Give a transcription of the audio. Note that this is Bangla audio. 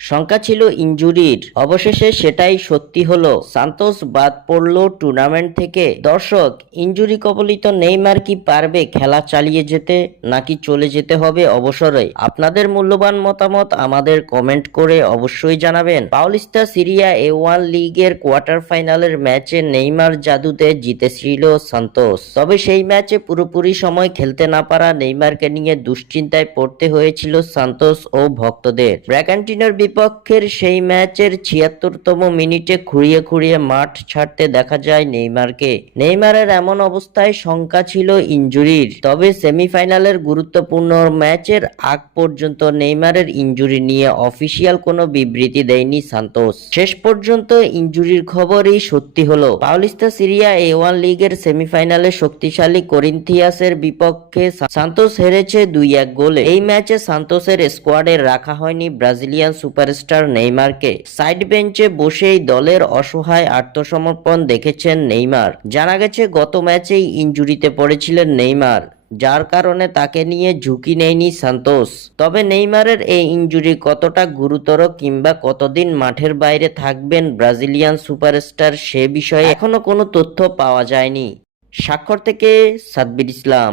শঙ্কা ছিল ইনজুরির অবশেষে সেটাই সত্যি হলো। সান্তোস বাদ পড়ল টুর্নামেন্ট থেকে। দর্শক ইনজুরি কবলিত নেইমার কি পারবে খেলা চালিয়ে যেতে, নাকি চলে যেতে হবে অবসরে? আপনাদের মূল্যবান মতামত আমাদের কমেন্ট করে অবশ্যই জানাবেন। পাউলিস্তা সিরিয়া এ ওয়ান লিগের কোয়ার্টার ফাইনালের ম্যাচে নেইমার জাদুতে জিতেছিল সান্তোস। তবে সেই ম্যাচে পুরোপুরি সময় খেলতে না পারা নেইমারকে নিয়ে দুশ্চিন্তায় পড়তে হয়েছিল সান্তোস ও ভক্তদের। ব্র্যাকান্টিনোর বিপক্ষের সেই ম্যাচের ছিয়াত্তরতম মিনিটে খুঁড়িয়ে খুঁড়িয়ে মাঠ ছাড়তে দেখা যায় নেইমারকে। নেইমারের এমন অবস্থায় শঙ্কা ছিল ইনজুরির তবে সেমিফাইনালের গুরুত্বপূর্ণ ম্যাচের আগ পর্যন্ত নেইমারের ইনজুরি নিয়ে অফিসিয়াল কোনো বিবৃতি দেয়নি সান্তোস। শেষ পর্যন্ত ইনজুরির খবরই সত্যি হলো পাউলিস্তা সিরিয়া এ ওয়ান লিগের সেমিফাইনালে শক্তিশালী করিন্থিয়াসের বিপক্ষে সান্তোস হেরেছে দুই এক গোলে। এই ম্যাচে সান্তোসের স্কোয়াডে রাখা হয়নি ব্রাজিলিয়ান সুপারস্টার নেইমারকে সাইড বেঞ্চে বসেই দলের অসহায় আত্মসমর্পণ দেখেছেন নেইমার। জানা গেছে, গত ম্যাচেই ইনজুরিতে পড়েছিলেন নেইমার, যার কারণে তাকে নিয়ে ঝুঁকি নেয়নি সান্তোস। তবে নেইমারের এই ইনজুরি কতটা গুরুতর কিংবা কতদিন মাঠের বাইরে থাকবেন ব্রাজিলিয়ান সুপারস্টার সে বিষয়ে এখনও কোনো তথ্য পাওয়া যায়নি। স্বাক্ষর থেকে সাদবির ইসলাম।